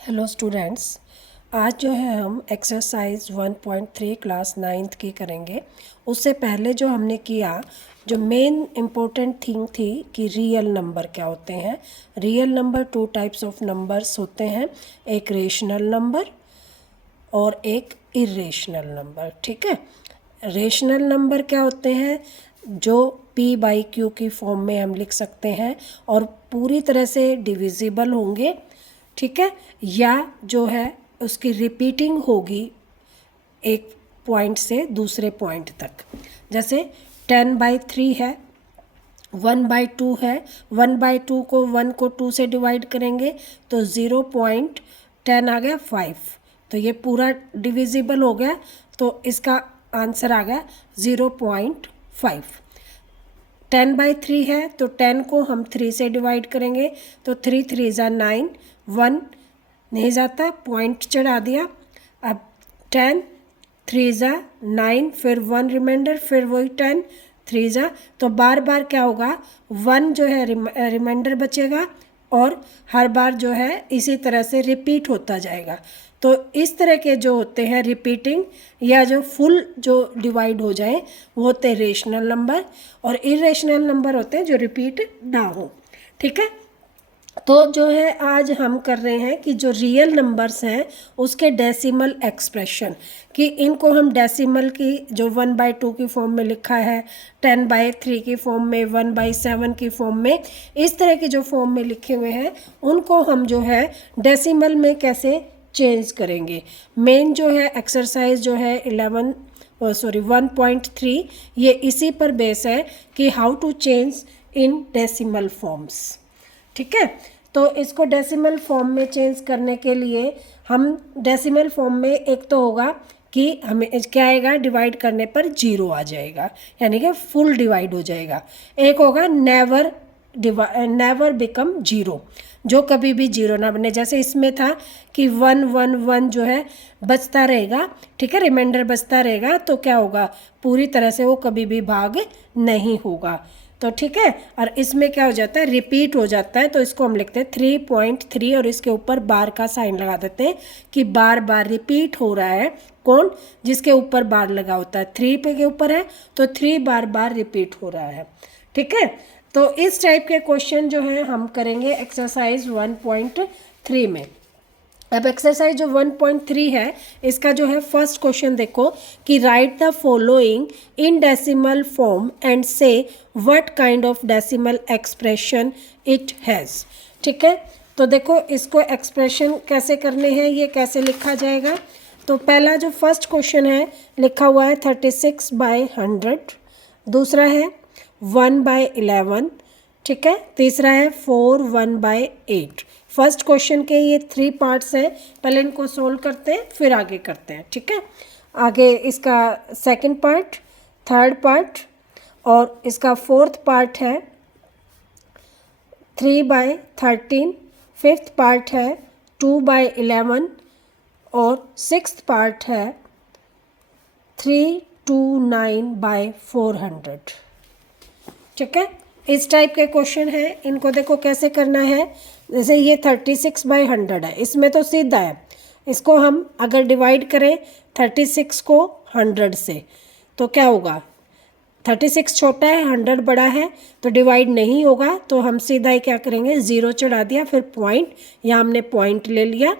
Hello students, आज जो है हम एक्सरसाइज 1.3 क्लास 9th की करेंगे। उससे पहले जो हमने किया, जो मेन इम्पोर्टेंट थिंग थी कि रियल नंबर क्या होते हैं। Real number two types of numbers होते हैं, एक रेशनल नंबर और एक इरेशनल नंबर। ठीक है, रेशनल नंबर क्या होते हैं, जो p/q की फॉर्म में हम लिख सकते हैं और पूरी तरह से डिविजिबल होंगे। ठीक है, या जो है उसकी रिपीटिंग होगी एक पॉइंट से दूसरे पॉइंट तक। जैसे 10/3 है, 1/2 है, 1/2 को 1 को 2 से डिवाइड करेंगे तो 0.10 आ गया 5, तो ये पूरा डिविजिबल हो गया, तो इसका आंसर आ गया 0.5। 10/3 है तो 10 को हम 3 से डिवाइड करेंगे तो 3 3 ज़ा 9, 1 नहीं जाता, पॉइंट चढ़ा दिया। अब 10 3 ज़ा 9, फिर 1 रिमाइंडर, फिर वही 10 3 ज़ा, तो बार बार क्या होगा, 1 जो है रिमाइंडर बचेगा और हर बार जो है इसी तरह से रिपीट होता जाएगा। तो इस तरह के जो होते हैं रिपीटिंग या जो फुल जो डिवाइड हो जाए वो होते हैं रेशनल नंबर, और इरेशनल नंबर होते हैं जो रिपीट ना हो। ठीक है, तो जो है आज हम कर रहे हैं कि जो रियल नंबर्स हैं उसके डेसिमल एक्सप्रेशन, कि इनको हम डेसिमल की जो 1/2 की फॉर्म में लिखा है, 10/3 की फॉर्म में, 1/7 की फॉर्म में, इस तरह की जो फॉर्म में लिखे हुए हैं उनको हम जो है डेसिमल में कैसे चेंज करेंगे। मेन जो है एक्सरसाइज जो है 1.3 ये इसी पर बेस है कि how to change in decimal forms. ठीक है, तो इसको डेसिमल फॉर्म में चेंज करने के लिए हम डेसिमल फॉर्म में एक तो होगा कि हमें क्या आएगा, डिवाइड करने पर 0 आ जाएगा, यानी कि फुल डिवाइड हो जाएगा। एक होगा नेवर बिकम 0, जो कभी भी 0 ना बने। जैसे इसमें था कि 1 1 1 जो है बचता रहेगा, ठीक है, रिमाइंडर बचता रहेगा, तो क्या होगा, पूरी तरह से वो कभी भी भाग नहीं होगा। तो ठीक है, और इसमें क्या हो जाता है, रिपीट हो जाता है, तो इसको हम लिखते हैं 3.3 और इसके ऊपर बार का साइन लगा देते हैं कि बार बार रिपीट हो रहा है। कौन, जिसके ऊपर बार लगा होता है, 3 पे के ऊपर है तो 3 बार बार रिपीट हो रहा है। ठीक है, तो इस टाइप के क्वेश्चन जो है हम करेंगे एक्सरसाइज 1.3 में। अब एक्सरसाइज जो 1.3 है इसका जो है फर्स्ट क्वेश्चन देखो कि write the following in decimal form and say what kind of decimal expression it has. ठीक है, तो देखो इसको एक्सप्रेशन कैसे करने हैं, ये कैसे लिखा जाएगा। तो पहला जो फर्स्ट क्वेश्चन है लिखा हुआ है 36/100, दूसरा है 1/11, ठीक है, तीसरा है 4 1/8। फर्स्ट क्वेश्चन के ये 3 पार्ट्स हैं, पहले इनको सोल्व करते हैं फिर आगे करते हैं। ठीक है, आगे इसका सेकंड पार्ट, थर्ड पार्ट और इसका फोर्थ पार्ट है 3/13, फिफ्थ पार्ट है 2/11 और सिक्स्थ पार्ट है 329/400। ठीक है, इस टाइप के क्वेश्चन है, इनको देखो कैसे करना है। जैसे ये 36/100 है, इसमें तो सीधा है, इसको हम अगर डिवाइड करें 36 को 100 से तो क्या होगा, 36 छोटा है 100 बड़ा है, तो डिवाइड नहीं होगा, तो हम सीधा ही क्या करेंगे, 0 चढ़ा दिया, फिर पॉइंट, यहाँ हमने पॉइंट ले लिया।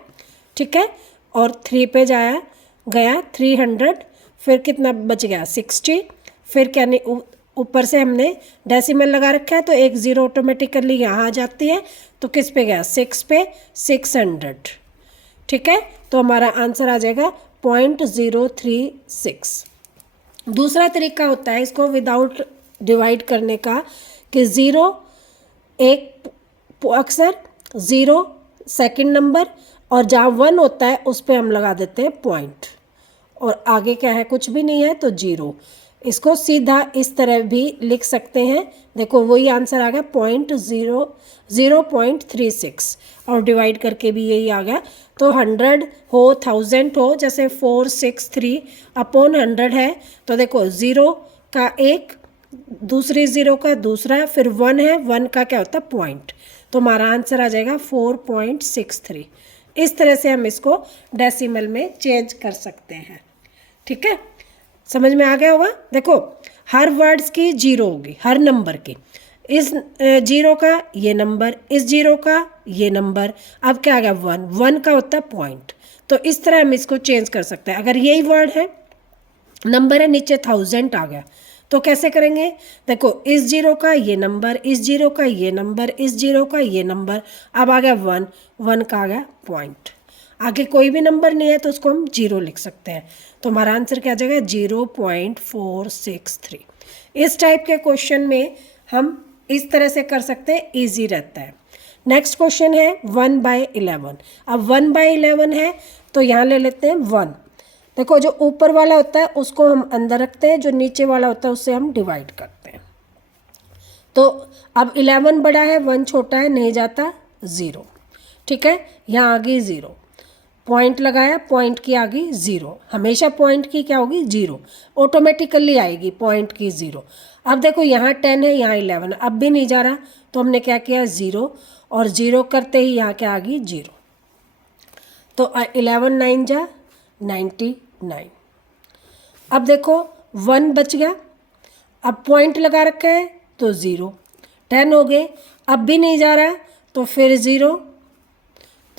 ठीक है, और 3 पे गया 300, फिर कितना बच गया 60, फिर क्या नहीं, ऊपर से हमने डेसिमल लगा रखा है तो एक 0 ऑटोमेटिकली यहाँ आ जाती है, तो किस पे गया, 6 पे, 600। ठीक है, तो हमारा आंसर आ जाएगा 0.036। दूसरा तरीका होता है इसको विदाउट डिवाइड करने का कि 0 एक अक्सर, 0 सेकंड नंबर, और जहाँ 1 होता है उस पर हम लगा देते हैं पॉइंट, और आगे क्या है, कुछ भी नहीं है तो 0। इसको सीधा इस तरह भी लिख सकते हैं, देखो वही आंसर आ गया 0.36, और डिवाइड करके भी यही आ गया। तो 100 हो, 1000 हो, जैसे 463/100 है, तो देखो 0 का एक, दूसरी 0 का दूसरा, फिर 1 है, 1 का क्या होता है पॉइंट, तो हमारा आंसर आ जाएगा 4.63। इस तरह से हम इसको डेसिमल में चेंज कर सकते हैं। ठीक है, समझ में आ गया होगा। देखो हर वर्ड्स की जीरो होगी, हर नंबर की, इस जीरो का ये नंबर, इस जीरो का ये नंबर। अब क्या आ गया, वन, वन का होता है पॉइंट। तो इस तरह हम इसको चेंज कर सकते हैं। अगर यही वर्ड है, नंबर है, नीचे 1000 आ गया, तो कैसे करेंगे, देखो इस जीरो का ये नंबर, इस जीरो का ये नंबर, इस जीरो का ये नंबर। अब आ गया वन, वन का आ गया पॉइंट। आगे कोई भी नंबर नहीं है तो उसको हम जीरो लिख सकते हैं। तो हमारा आंसर क्या आ जाएगा, 0.463। इस टाइप के क्वेश्चन में हम इस तरह से कर सकते हैं, ईजी रहता है। नेक्स्ट क्वेश्चन है 1/11। अब 1/11 है तो यहाँ ले लेते हैं 1। देखो जो ऊपर वाला होता है उसको हम अंदर रखते हैं, जो नीचे वाला होता है उससे हम डिवाइड करते हैं। तो अब 11 बड़ा है, 1 छोटा है, नहीं जाता 0। ठीक है, यहाँ आ गई 0, पॉइंट लगाया, पॉइंट की आ गई 0। हमेशा पॉइंट की क्या होगी, 0, ऑटोमेटिकली आएगी पॉइंट की 0। अब देखो यहाँ 10 है, यहाँ 11, अब भी नहीं जा रहा, तो हमने क्या किया, 0, और 0 करते ही यहाँ क्या आ गई, 0। तो 11 9 जा 99। अब देखो 1 बच गया, अब पॉइंट लगा रखा है तो 0, 10 हो गए, अब भी नहीं जा रहा तो फिर 0,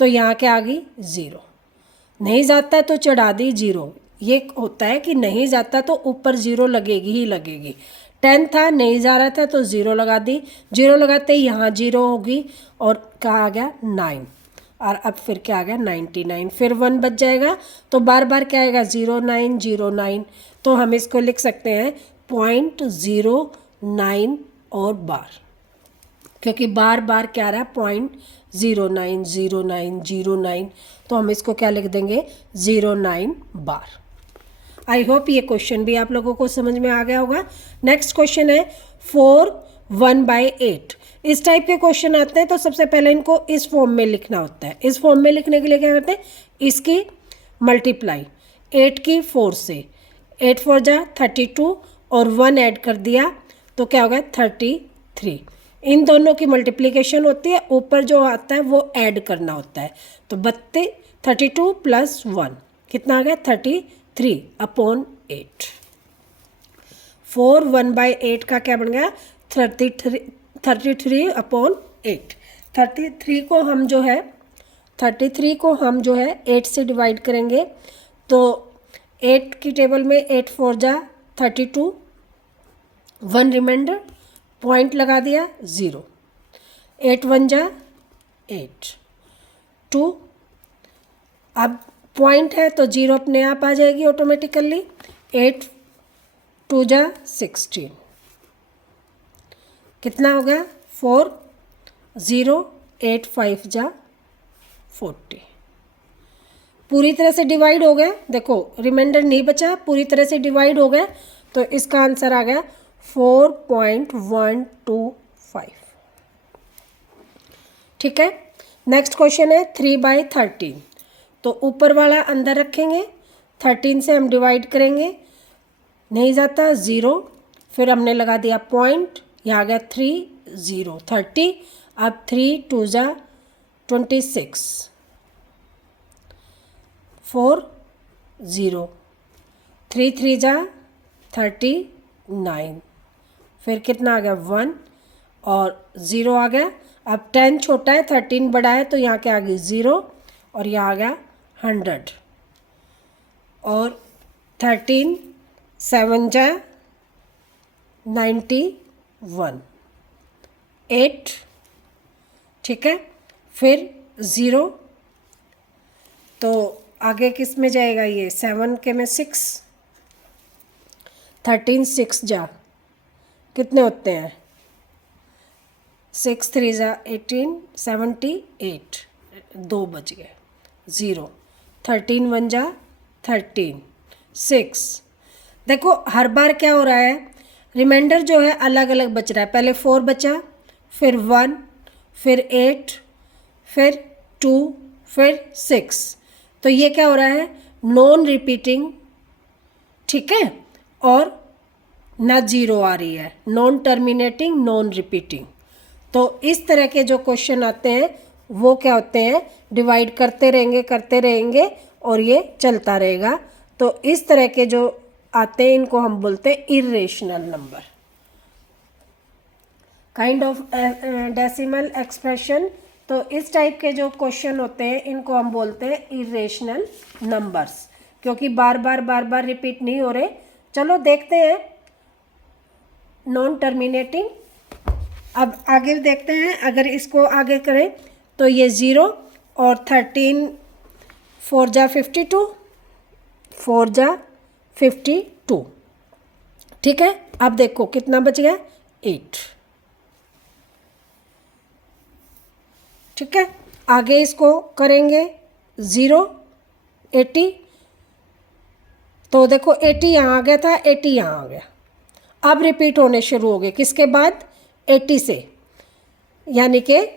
तो यहाँ क्या आ गई, 0। नहीं जाता तो चढ़ा दी 0। ये होता है कि नहीं जाता तो ऊपर 0 लगेगी ही लगेगी। 10 था, नहीं जा रहा था तो 0 लगा दी, 0 लगाते ही यहाँ 0 होगी, और कहाँ आ गया 9, और अब फिर क्या आ गया 99। फिर 1 बच जाएगा, तो बार बार क्या आएगा, 0909। तो हम इसको लिख सकते हैं 0.09 और बार, क्योंकि बार बार क्या आ रहा है, 0.090909। तो हम इसको क्या लिख देंगे, 09 बार। आई होप ये क्वेश्चन भी आप लोगों को समझ में आ गया होगा। नेक्स्ट क्वेश्चन है 4 1/8। इस टाइप के क्वेश्चन आते हैं तो सबसे पहले इनको इस फॉर्म में लिखना होता है। इस फॉर्म में लिखने के लिए क्या करते हैं, इसकी मल्टीप्लाई 8 की 4 से, 8 4 जा 32, और 1 ऐड कर दिया तो क्या होगा 33। इन दोनों की मल्टीप्लिकेशन होती है, ऊपर जो आता है वो ऐड करना होता है। तो 32 + 1 कितना आ गया, 33/8। 4 1/8 का क्या बन गया, 33/8। 33 को हम जो है 8 से डिवाइड करेंगे, तो 8 की टेबल में 8 4 जा 32, 1 रिमाइंडर, पॉइंट लगा दिया 0, 8 1 जा 8, 2, अब पॉइंट है तो 0 अपने आप आ जाएगी ऑटोमेटिकली, 8 2 जा 16, कितना हो गया 4, 0 8 5 जा 40। पूरी तरह से डिवाइड हो गया, देखो रिमाइंडर नहीं बचा, पूरी तरह से डिवाइड हो गया, तो इसका आंसर आ गया 4.125। ठीक है, नेक्स्ट क्वेश्चन है 3/13। तो ऊपर वाला अंदर रखेंगे, 13 से हम डिवाइड करेंगे, नहीं जाता 0, फिर हमने लगा दिया पॉइंट, यहाँ आ गया 3 0 30। अब 3 2 जा 26, 4 0, 3 3 जा 39, फिर कितना आ गया 1 और 0 आ गया। अब 10 छोटा है, 13 बड़ा है, तो यहाँ क्या आ गई 0, और यहाँ आ गया 100, और 13 7 जा 91, 8। ठीक है, फिर 0, तो आगे किस में जाएगा ये, 7 के में 6, 13 6 जा कितने होते हैं, 6 3 जा 18, 78, 2 बच गए, 0, 13 1 जा 13, 6। देखो हर बार क्या हो रहा है, रिमाइंडर जो है अलग अलग बच रहा है। पहले 4 बचा, फिर 1, फिर 8, फिर 2, फिर 6। तो ये क्या हो रहा है, नॉन रिपीटिंग। ठीक है, और ना 0 आ रही है, नॉन टर्मिनेटिंग, नॉन रिपीटिंग। तो इस तरह के जो क्वेश्चन आते हैं वो क्या होते हैं, डिवाइड करते रहेंगे और ये चलता रहेगा। तो इस तरह के जो आते हैं इनको हम बोलते हैं irrational number. Kind of decimal expression, तो इस टाइप के जो क्वेश्चन होते हैं इनको हम बोलते हैं इर्रेशनल नंबर्स, क्योंकि बार बार रिपीट नहीं हो रहे। चलो देखते हैं नॉन टर्मिनेटिंग। अब आगे देखते हैं, अगर इसको आगे करें तो ये 0 और 13 4 जा 52, 4 जा 52, ठीक है। अब देखो कितना बच गया, 8, ठीक है। आगे इसको करेंगे 0 80, तो देखो 80 यहाँ आ गया था, 80 यहाँ आ गया। अब रिपीट होने शुरू हो गए, किसके बाद, 80 से, यानी कि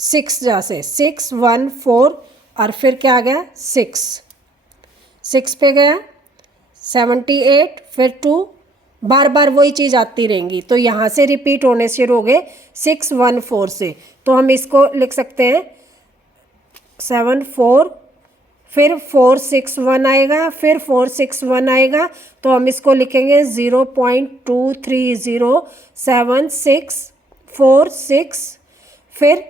6 जा से 6 1 4 और फिर क्या आ गया 6 पे गया 78, फिर 2, बार बार वही चीज़ आती रहेंगी। तो यहाँ से रिपीट होने शुरू हो गए 6 1 4 से। तो हम इसको लिख सकते हैं 7 4, फिर 4 6 1 आएगा, फिर 4 6 1 आएगा। तो हम इसको लिखेंगे 0.2307 6 4 6, फिर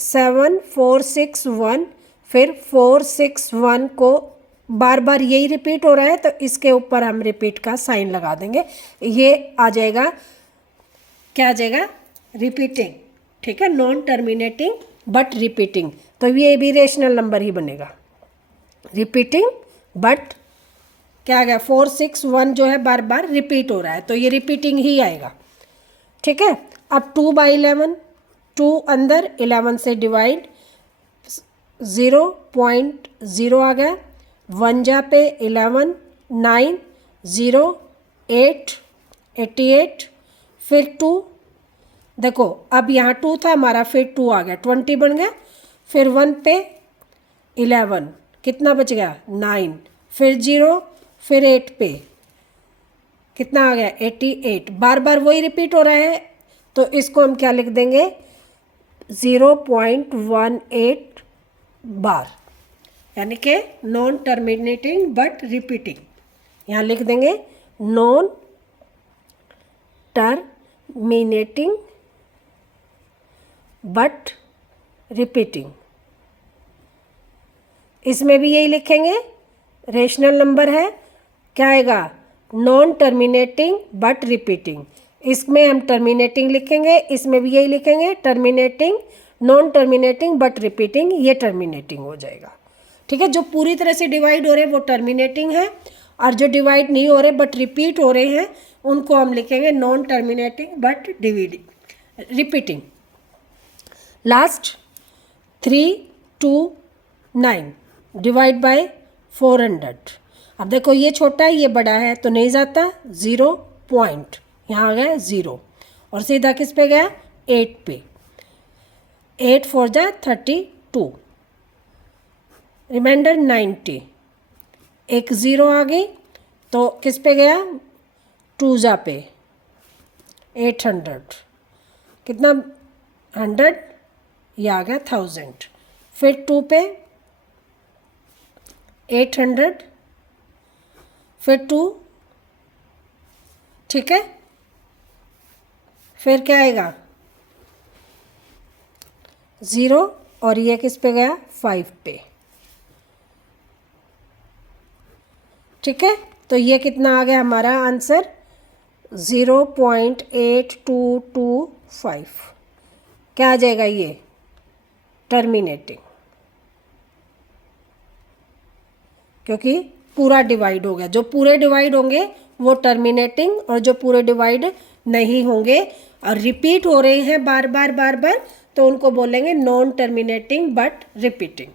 7 4 6 1, फिर 4 6 1 को बार बार यही रिपीट हो रहा है, तो इसके ऊपर हम रिपीट का साइन लगा देंगे। ये आ जाएगा, क्या आ जाएगा, रिपीटिंग, ठीक है, नॉन टर्मिनेटिंग बट रिपीटिंग। तो ये भी रेशनल नंबर ही बनेगा, रिपीटिंग बट क्या आ गया 4 6 1 जो है बार बार रिपीट हो रहा है, तो ये रिपीटिंग ही आएगा, ठीक है। अब 2/11, 2 अंदर 11 से डिवाइड, 0.0 आ गया, 1 जा पे 11 9 0 8 88, फिर 2, देखो अब यहाँ 2 था हमारा, फिर 2 आ गया 20 बन गया, फिर 1 पे 11, कितना बच गया 9, फिर 0, फिर 8 पे कितना आ गया 88, बार बार वही रिपीट हो रहा है। तो इसको हम क्या लिख देंगे 0.18 बार, यानी कि नॉन टर्मिनेटिंग बट रिपीटिंग। यहाँ लिख देंगे नॉन टर्मिनेटिंग बट रिपीटिंग। इसमें भी यही लिखेंगे, रेशनल नंबर है, क्या आएगा नॉन टर्मिनेटिंग बट रिपीटिंग। इसमें हम टर्मिनेटिंग लिखेंगे, इसमें भी यही लिखेंगे terminating, non terminating but repeating, ये टर्मिनेटिंग हो जाएगा, ठीक है। जो पूरी तरह से डिवाइड हो रहे हैं वो टर्मिनेटिंग है, और जो डिवाइड नहीं हो रहे बट रिपीट हो रहे हैं उनको हम लिखेंगे non terminating but dividing repeating. Last 3 2 9 divide by 400। अब देखो ये छोटा है ये बड़ा है तो नहीं जाता, 0 पॉइंट यहाँ आ गया 0, और सीधा किस पे गया 8 पे, 8 4 जा 32, रिमाइंडर 90, एक 0 आ गई तो किस पे गया 2 जा पे 800, कितना 100, ये आ गया 1000, फिर 2 पे 800, फिर 2, ठीक है, फिर क्या आएगा 0, और ये किस पे गया 5 पे, ठीक है। तो ये कितना आ गया हमारा आंसर 0.8225, क्या आ जाएगा ये टर्मिनेटिंग, क्योंकि पूरा डिवाइड हो गया। जो पूरे डिवाइड होंगे वो टर्मिनेटिंग, और जो पूरे डिवाइड नहीं होंगे और रिपीट हो रहे हैं बार बार तो उनको बोलेंगे नॉन टर्मिनेटिंग बट रिपीटिंग,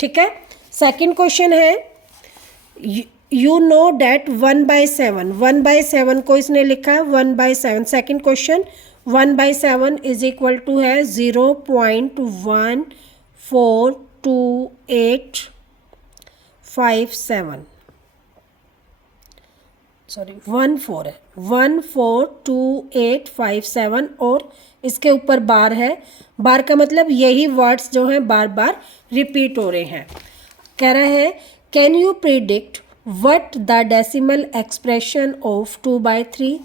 ठीक है। सेकंड क्वेश्चन है, यू नो डैट 1/7 को इसने लिखा है 1/7। Second question 1/7 is equal to है 0.142857। सॉरी 14 है, 142857 और इसके ऊपर बार है। बार का मतलब यही वर्ड्स जो हैं बार बार रिपीट हो रहे हैं। कह रहा है can you predict what the decimal expression of 2/3,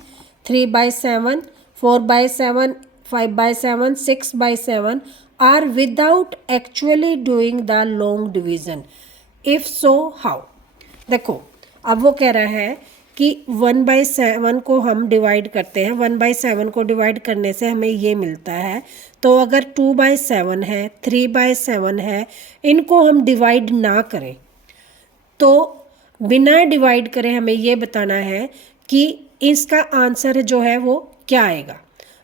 3/7, 4/7, 5/7, 6/7 are without actually doing the long division, if so how. देखो अब वो कह रहा है कि 1/7 को हम डिवाइड करते हैं, 1/7 को डिवाइड करने से हमें ये मिलता है। तो अगर 2/7 है, 3/7 है, इनको हम डिवाइड ना करें तो बिना डिवाइड करे हमें ये बताना है कि इसका आंसर जो है वो क्या आएगा।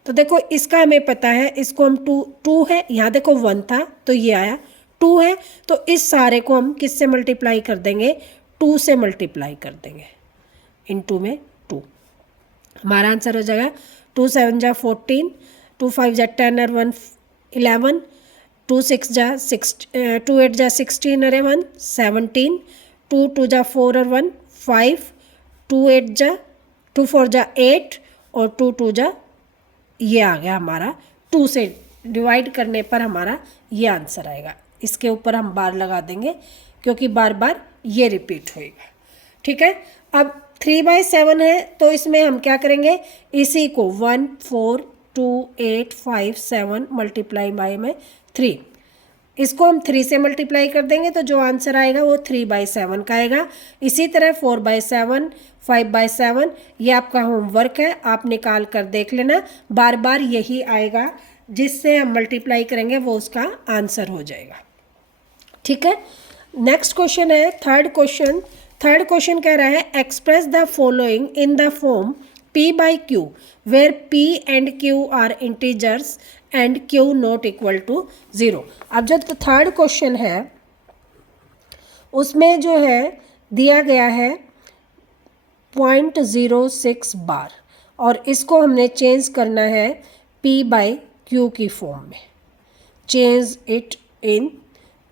तो देखो इसका हमें पता है, इसको हम टू है, यहाँ देखो 1 था तो ये आया, 2 है तो इस सारे को हम किससे मल्टीप्लाई कर देंगे, 2 से मल्टीप्लाई कर देंगे, इनटू में 2। हमारा आंसर हो जाएगा 2 7 जा 14, 2 5 जा 10 और 1 11, 2 6 जा 6, 2 8 जा 16 और 1 17, 2 2 जा 4 और 1 5, 2 8 जा 2 4 जा 8 और 2 2 जा ये आ गया हमारा। 2 से डिवाइड करने पर हमारा ये आंसर आएगा। इसके ऊपर हम बार लगा देंगे क्योंकि बार बार ये रिपीट होएगा। ठीक है, अब 3/7 है तो इसमें हम क्या करेंगे, इसी को 1 4 2 8 5 7 मल्टीप्लाई बाय में 3, इसको हम 3 से मल्टीप्लाई कर देंगे तो जो आंसर आएगा वो 3/7 का आएगा। इसी तरह 4/7, 5/7 ये आपका होमवर्क है, आप निकाल कर देख लेना, बार बार यही आएगा जिससे हम मल्टीप्लाई करेंगे वो उसका आंसर हो जाएगा। ठीक है, नेक्स्ट क्वेश्चन है थर्ड क्वेश्चन। थर्ड क्वेश्चन कह रहा है express the following in the form P/Q where P and Q are integers and Q not equal to 0। अब जो थर्ड क्वेश्चन है उसमें जो है दिया गया है 0.06 बार और इसको हमने चेंज करना है P/Q की फॉर्म में। Change it in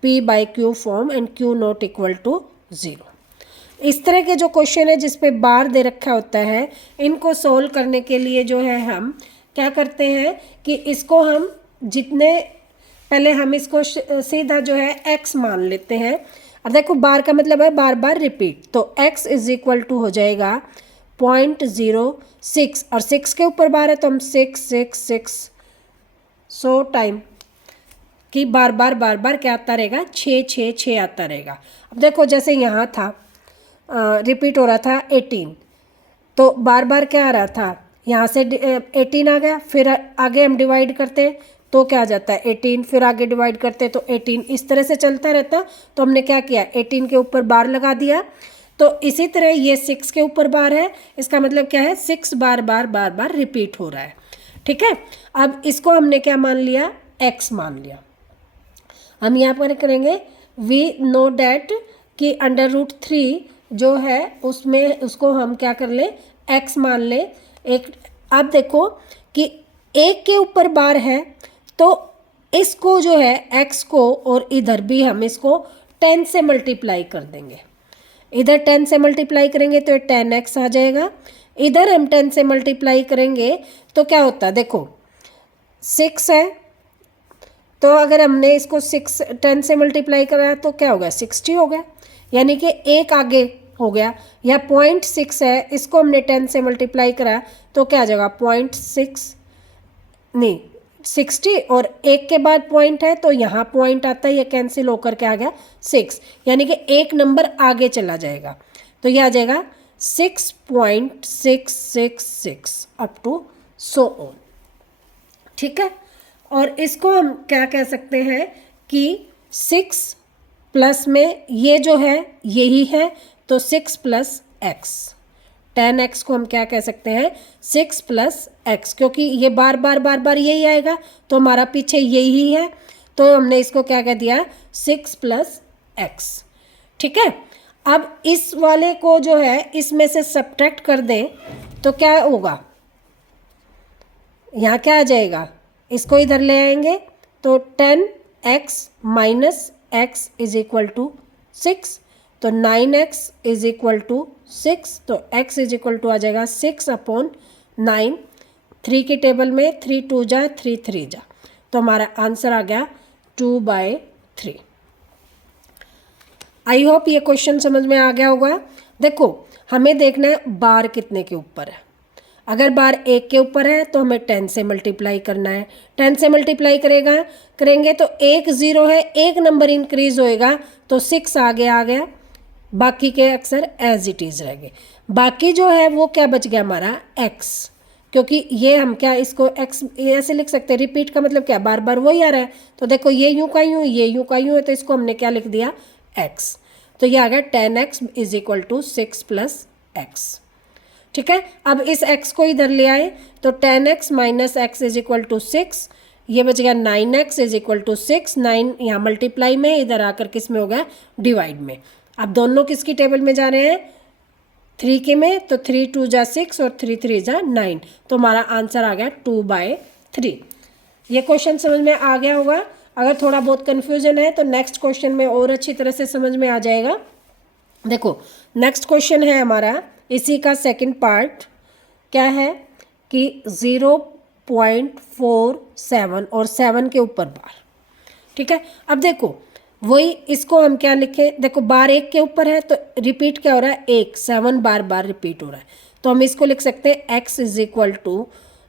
P/Q form and Q not equal to 0। इस तरह के जो क्वेश्चन है जिस पे बार दे रखा होता है, इनको सोल्व करने के लिए जो है हम क्या करते हैं कि इसको हम जितने पहले हम इसको सीधा जो है x मान लेते हैं। और देखो बार का मतलब है बार बार रिपीट, तो x इज इक्वल टू हो जाएगा 0.06 और 6 के ऊपर बार है तो हम 6 100 टाइम कि बार बार क्या आता रहेगा, 6 आता रहेगा। अब देखो जैसे यहाँ था रिपीट हो रहा था 18, तो बार बार क्या आ रहा था, यहाँ से 18 आ गया, फिर आगे हम डिवाइड करते तो क्या आ जाता है 18, फिर आगे डिवाइड करते तो 18, इस तरह से चलता रहता। तो हमने क्या किया, 18 के ऊपर बार लगा दिया। तो इसी तरह ये 6 के ऊपर बार है, इसका मतलब क्या है 6 बार रिपीट हो रहा है। ठीक है, अब इसको हमने क्या मान लिया, x मान लिया। हम यहाँ पर करेंगे वी नो डैट कि √3 जो है उसमें उसको हम क्या कर ले, x मान ले एक। अब देखो कि 1 के ऊपर बार है तो इसको जो है x को और इधर भी हम इसको 10 से मल्टीप्लाई कर देंगे। इधर 10 से मल्टीप्लाई करेंगे तो 10x आ जाएगा, इधर हम 10 से मल्टीप्लाई करेंगे तो क्या होता है, देखो 6 है तो अगर हमने इसको 10 से मल्टीप्लाई करा तो क्या होगा 60 हो गया, यानी कि 1 आगे हो गया। या 0.6 है, इसको हमने 10 से मल्टीप्लाई करा तो क्या आ जाएगा 0.6 नहीं 60 और 1 के बाद पॉइंट है तो यहाँ पॉइंट आता है, ये कैंसिल होकर के आ गया 6, यानी कि 1 नंबर आगे चला जाएगा तो यह आ जाएगा 6.666 अप टू सो ऑन। ठीक है, और इसको हम क्या कह सकते हैं कि 6 प्लस में ये जो है यही है तो 6 + x, 10x को हम क्या कह सकते हैं 6 + x, क्योंकि ये बार बार यही आएगा तो हमारा पीछे यही है तो हमने इसको क्या कह दिया 6 + x। ठीक है, अब इस वाले को जो है इसमें से सब्ट्रैक्ट कर दें तो क्या होगा, यहाँ क्या आ जाएगा, इसको इधर ले आएंगे तो 10x - x = 6, तो 9x = 6, तो x इज इक्वल टू आ जाएगा 6/9। 3 की टेबल में 3 2 जा 3 3 जा, तो हमारा आंसर आ गया 2/3। आई होप ये क्वेश्चन समझ में आ गया होगा। देखो हमें देखना है बार कितने के ऊपर है। अगर बार 1 के ऊपर है तो हमें 10 से मल्टीप्लाई करना है। 10 से मल्टीप्लाई करेंगे तो 1 0 है, एक नंबर इंक्रीज होएगा तो 6 आगे आ गया, बाकी के अक्सर एज इट इज़ रह गए। बाकी जो है वो क्या बच गया हमारा x, क्योंकि ये हम क्या इसको x ऐसे लिख सकते हैं, रिपीट का मतलब क्या बार बार वही आ रहा है। तो देखो ये यूँ का यूँ, ये यूँ का यूँ है, तो इसको हमने क्या लिख दिया x, तो ये आ गया 10x is equal to 6 + x। ठीक है, अब इस x को इधर ले आए तो 10x minus x is equal to 6, ये बच गया 9x इज इक्वल टू 6। 9 यहाँ मल्टीप्लाई में, इधर आकर किस में हो गया डिवाइड में। अब दोनों किसकी टेबल में जा रहे हैं 3 के में, तो 3 2 जा 6 और 3 3 जा 9, तो हमारा आंसर आ गया 2/3। ये क्वेश्चन समझ में आ गया होगा। अगर थोड़ा बहुत कन्फ्यूजन है तो नेक्स्ट क्वेश्चन में और अच्छी तरह से समझ में आ जाएगा। देखो नेक्स्ट क्वेश्चन है हमारा इसी का सेकंड पार्ट, क्या है कि 0.47 और 7 के ऊपर बार। ठीक है, अब देखो वही इसको हम क्या लिखें, देखो बार 1 के ऊपर है तो रिपीट क्या हो रहा है 1, 7 बार बार रिपीट हो रहा है, तो हम इसको लिख सकते हैं x इज इक्वल टू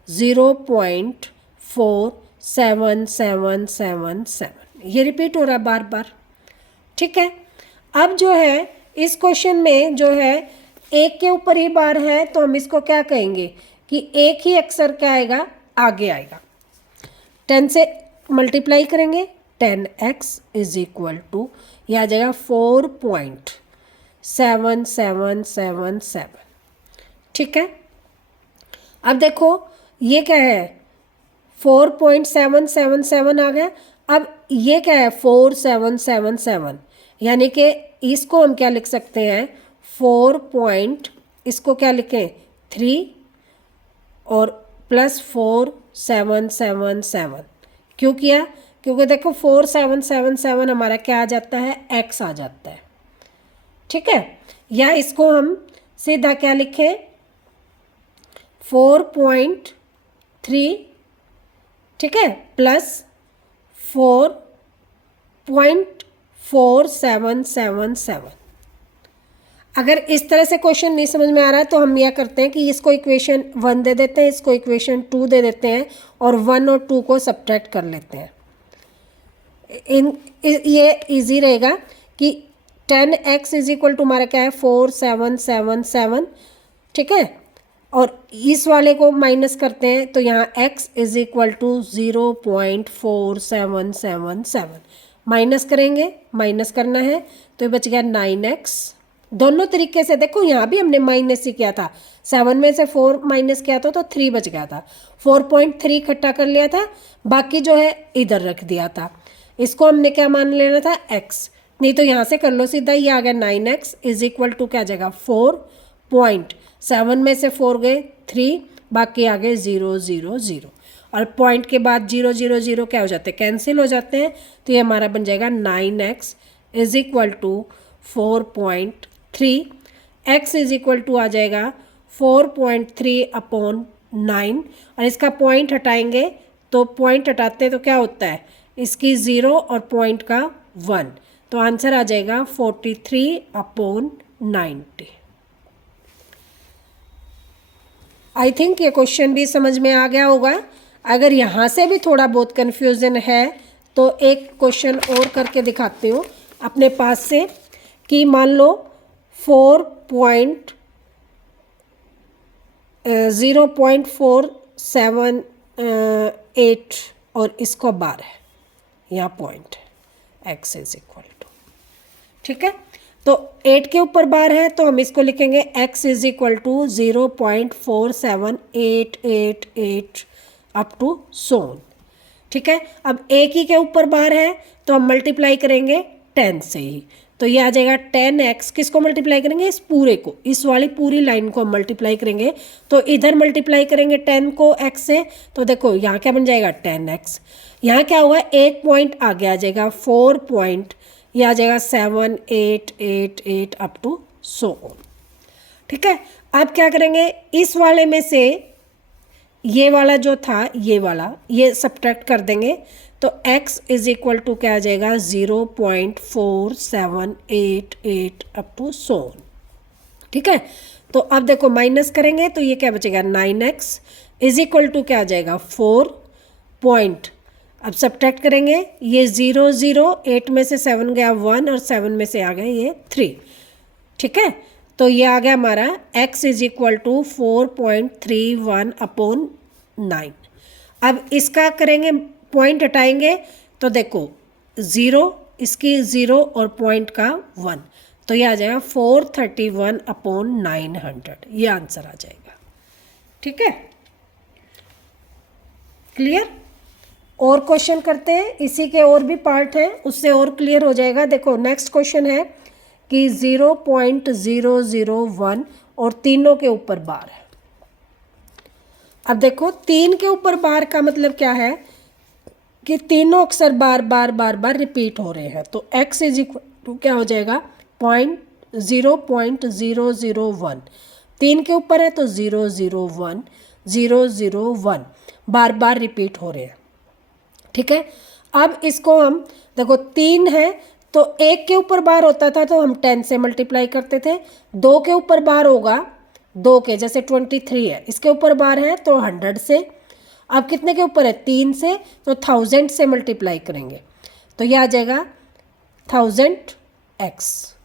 0.47777, ये रिपीट हो रहा है बार बार। ठीक है, अब जो है इस क्वेश्चन में जो है 1 के ऊपर ही बार है, तो हम इसको क्या कहेंगे कि एक ही अक्षर क्या आएगा आगे आएगा। 10 से मल्टीप्लाई करेंगे 10x इज इक्वल टू ये आ जाएगा 4.7777। ठीक है, अब देखो ये क्या है 4.777 आ गया। अब ये क्या है 4777, यानी कि इसको हम क्या लिख सकते हैं 4. इसको क्या लिखें 3 और +4777। क्यों किया, क्योंकि देखो 4777 हमारा क्या आ जाता है x आ जाता है। ठीक है, या इसको हम सीधा क्या लिखें 4.3, ठीक है, +4.4777। अगर इस तरह से क्वेश्चन नहीं समझ में आ रहा है तो हम यह करते हैं कि इसको इक्वेशन 1 दे देते हैं, इसको इक्वेशन 2 दे देते हैं और 1 और 2 को सब्ट्रैक्ट कर लेते हैं। ये इजी रहेगा कि 10x इज इक्वल टू हमारा क्या है 4777। ठीक है, और इस वाले को माइनस करते हैं तो यहाँ x is equal to 0.4777 minus करेंगे, माइनस करना है तो ये बच गया 9x। दोनों तरीके से देखो, यहाँ भी हमने माइनस ही किया था, 7 में से 4 माइनस किया था तो 3 बच गया था, 4.3 इकट्ठा कर लिया था, बाकी जो है इधर रख दिया था। इसको हमने क्या मान लेना था x, नहीं तो यहाँ से कर लो सीधा, ये आ गया 9x इज इक्वल टू क्या जाएगा 4.7 में से 4 गए 3, बाकी आ गए 0 0 0, और पॉइंट के बाद 0 0 0 क्या हो जाते हैं कैंसिल हो जाते हैं, तो ये हमारा बन जाएगा 9x is equal to 4.3, x is equal to आ जाएगा 4.3/9, और इसका पॉइंट हटाएंगे तो पॉइंट हटाते तो क्या होता है इसकी 0 और पॉइंट का 1, तो आंसर आ जाएगा 43/90। आई थिंक ये क्वेश्चन भी समझ में आ गया होगा। अगर यहाँ से भी थोड़ा बहुत कन्फ्यूज़न है तो एक क्वेश्चन और करके दिखाती हूँ अपने पास से, कि मान लो 0.478 और इसको बार है, यहाँ point x is equal to, ठीक है, तो 8 के ऊपर बार है तो हम इसको लिखेंगे x is equal to 0.47888 up to सोन। ठीक है, अब एक ही के ऊपर बार है तो हम मल्टीप्लाई करेंगे 10 से ही, तो ये आ जाएगा 10x, किसको मल्टीप्लाई करेंगे इस पूरे को, इस वाली पूरी लाइन को हम मल्टीप्लाई करेंगे, तो इधर मल्टीप्लाई करेंगे 10 को x से, तो देखो यहाँ क्या बन जाएगा 10x, यहाँ क्या हुआ एक पॉइंट आगे आ जाएगा 4 पॉइंट, ये आ जाएगा 7888 अप टू सो ऑन। ठीक है, अब क्या करेंगे, इस वाले में से ये वाला जो था ये वाला ये सब्ट्रैक्ट कर देंगे, तो x इज इक्वल टू क्या आ जाएगा 0.4788 अप टू सो। ठीक है, तो अब देखो माइनस करेंगे तो ये क्या बचेगा 9x इज इक्वल टू क्या आ जाएगा 4 पॉइंट, अब सब्ट्रैक्ट करेंगे ये 0 0 8 में से 7 गया 1 और 7 में से आ गए ये 3। ठीक है, तो ये आ गया हमारा x is equal to 4.31 upon 9। अब इसका करेंगे पॉइंट हटाएंगे तो देखो 0 इसकी 0 और पॉइंट का 1, तो ये आ जाएगा 431 अपॉन 900, ये आंसर आ जाएगा। ठीक है, क्लियर। और क्वेश्चन करते हैं, इसी के और भी पार्ट हैं, उससे और क्लियर हो जाएगा। देखो नेक्स्ट क्वेश्चन है कि 0.001 और तीनों के ऊपर बार है। अब देखो 3 के ऊपर बार का मतलब क्या है कि तीनों अक्सर बार बार बार बार रिपीट हो रहे हैं, तो x इज इक्वल टू क्या हो जाएगा 0.001, 3 के ऊपर है तो 001 001 बार बार रिपीट हो रहे हैं। ठीक है, अब इसको हम देखो 3 है तो 1 के ऊपर बार होता था तो हम 10 से मल्टीप्लाई करते थे, 2 के ऊपर बार होगा 2 के, जैसे 23 है इसके ऊपर बार है तो 100 से, अब कितने के ऊपर है 3 से तो 1000 से मल्टीप्लाई करेंगे, तो ये आ जाएगा 1000x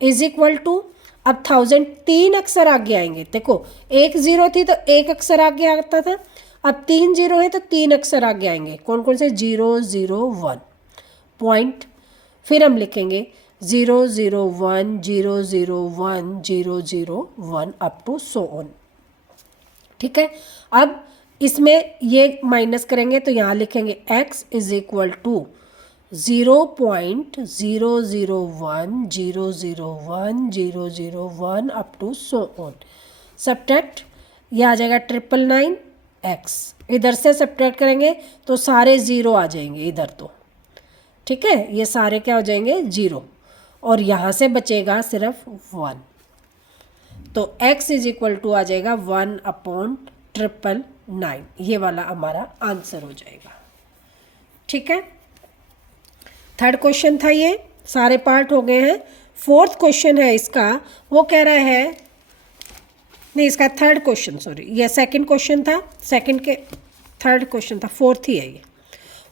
इज इक्वल टू, अब 1000 3 अक्षर आगे आएंगे, देखो 1 0 थी तो 1 अक्षर आगे आता था, अब 3 0 है तो 3 अक्षर आगे आएंगे, कौन कौन से 001 पॉइंट, फिर हम लिखेंगे 001 001 001 अप टू सो ऑन। ठीक है, अब इसमें ये माइनस करेंगे तो यहाँ लिखेंगे x is equal to 0.001 001 001 up to so on. Subtract, ये आ जाएगा 999x, इधर से सब्ट्रैक्ट करेंगे तो सारे ज़ीरो आ जाएंगे इधर, तो ठीक है ये सारे क्या हो जाएंगे 0 और यहाँ से बचेगा सिर्फ 1, तो x इज इक्वल टू आ जाएगा 1 अपॉन 999, ये वाला हमारा आंसर हो जाएगा। ठीक है, थर्ड क्वेश्चन था, ये सारे पार्ट हो गए हैं। फोर्थ क्वेश्चन है इसका, वो कह रहा है, नहीं इसका थर्ड क्वेश्चन, सॉरी ये सेकंड क्वेश्चन था, सेकंड के थर्ड क्वेश्चन था, फोर्थ ही है ये।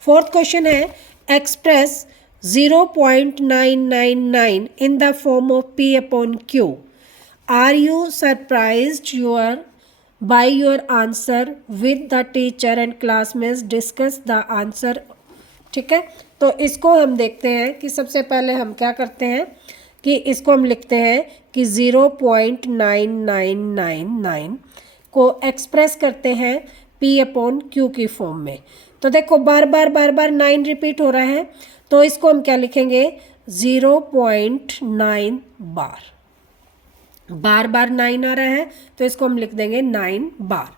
फोर्थ क्वेश्चन है express 0.999 in the form of p upon q, are you surprised by your answer with the teacher and classmates, discuss the answer। ठीक है, तो इसको हम देखते हैं कि सबसे पहले हम क्या करते हैं कि इसको हम लिखते हैं कि 0.9999 को एक्सप्रेस करते हैं p अपॉन q की फॉर्म में। तो देखो बार बार 9 रिपीट हो रहा है, तो इसको हम क्या लिखेंगे 0.9 बार बार 9 आ रहा है तो इसको हम लिख देंगे 9 बार।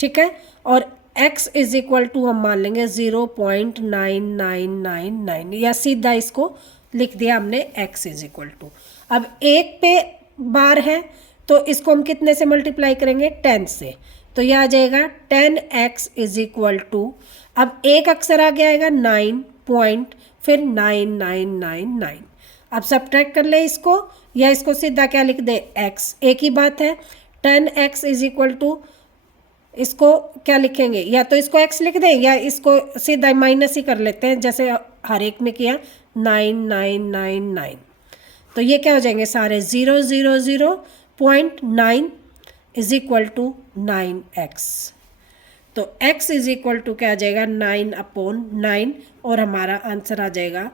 ठीक है, और x इज इक्वल टू हम मान लेंगे 0.9999, या सीधा इसको लिख दिया हमने x इज इक्वल टू। अब 1 पे बार है तो इसको हम कितने से मल्टीप्लाई करेंगे 10 से, तो यह आ जाएगा 10x इज इक्वल टू, अब एक अक्षर आगे आएगा 9 पॉइंट फिर 9999, अब सब्ट्रैक्ट कर ले इसको या इसको सीधा क्या लिख दे x, एक ही बात है। 10x इज इक्वल टू, इसको क्या लिखेंगे, या तो इसको x लिख दें या इसको सीधा माइनस ही कर लेते हैं जैसे हर एक में किया 9999, तो ये क्या हो जाएंगे सारे 000.9 इज इक्वल टू 9x, तो x इज इक्वल टू क्या आ जाएगा 9 अपॉन 9 और हमारा आंसर आ जाएगा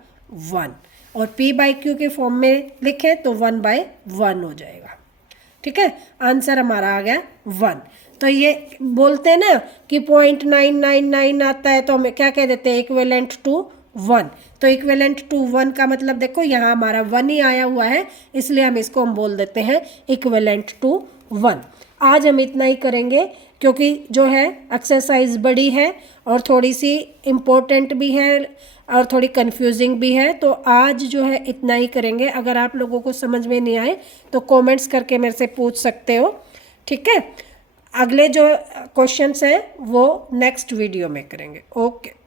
1, और p बाई क्यू के फॉर्म में लिखें तो 1/1 हो जाएगा। ठीक है, आंसर हमारा आ गया 1। तो ये बोलते हैं ना कि 0.999 आता है तो हमें क्या कह देते हैं इक्विवेलेंट टू 1, तो इक्विवेलेंट टू 1 का मतलब देखो यहाँ हमारा 1 ही आया हुआ है, इसलिए हम इसको हम बोल देते हैं इक्विवेलेंट टू 1। आज हम इतना ही करेंगे, क्योंकि जो है एक्सरसाइज बड़ी है और थोड़ी सी इम्पोर्टेंट भी है और थोड़ी कंफ्यूजिंग भी है। तो आज जो है इतना ही करेंगे। अगर आप लोगों को समझ में नहीं आए तो कमेंट्स करके मेरे से पूछ सकते हो, ठीक है। अगले जो क्वेश्चंस हैं वो नेक्स्ट वीडियो में करेंगे। ओके।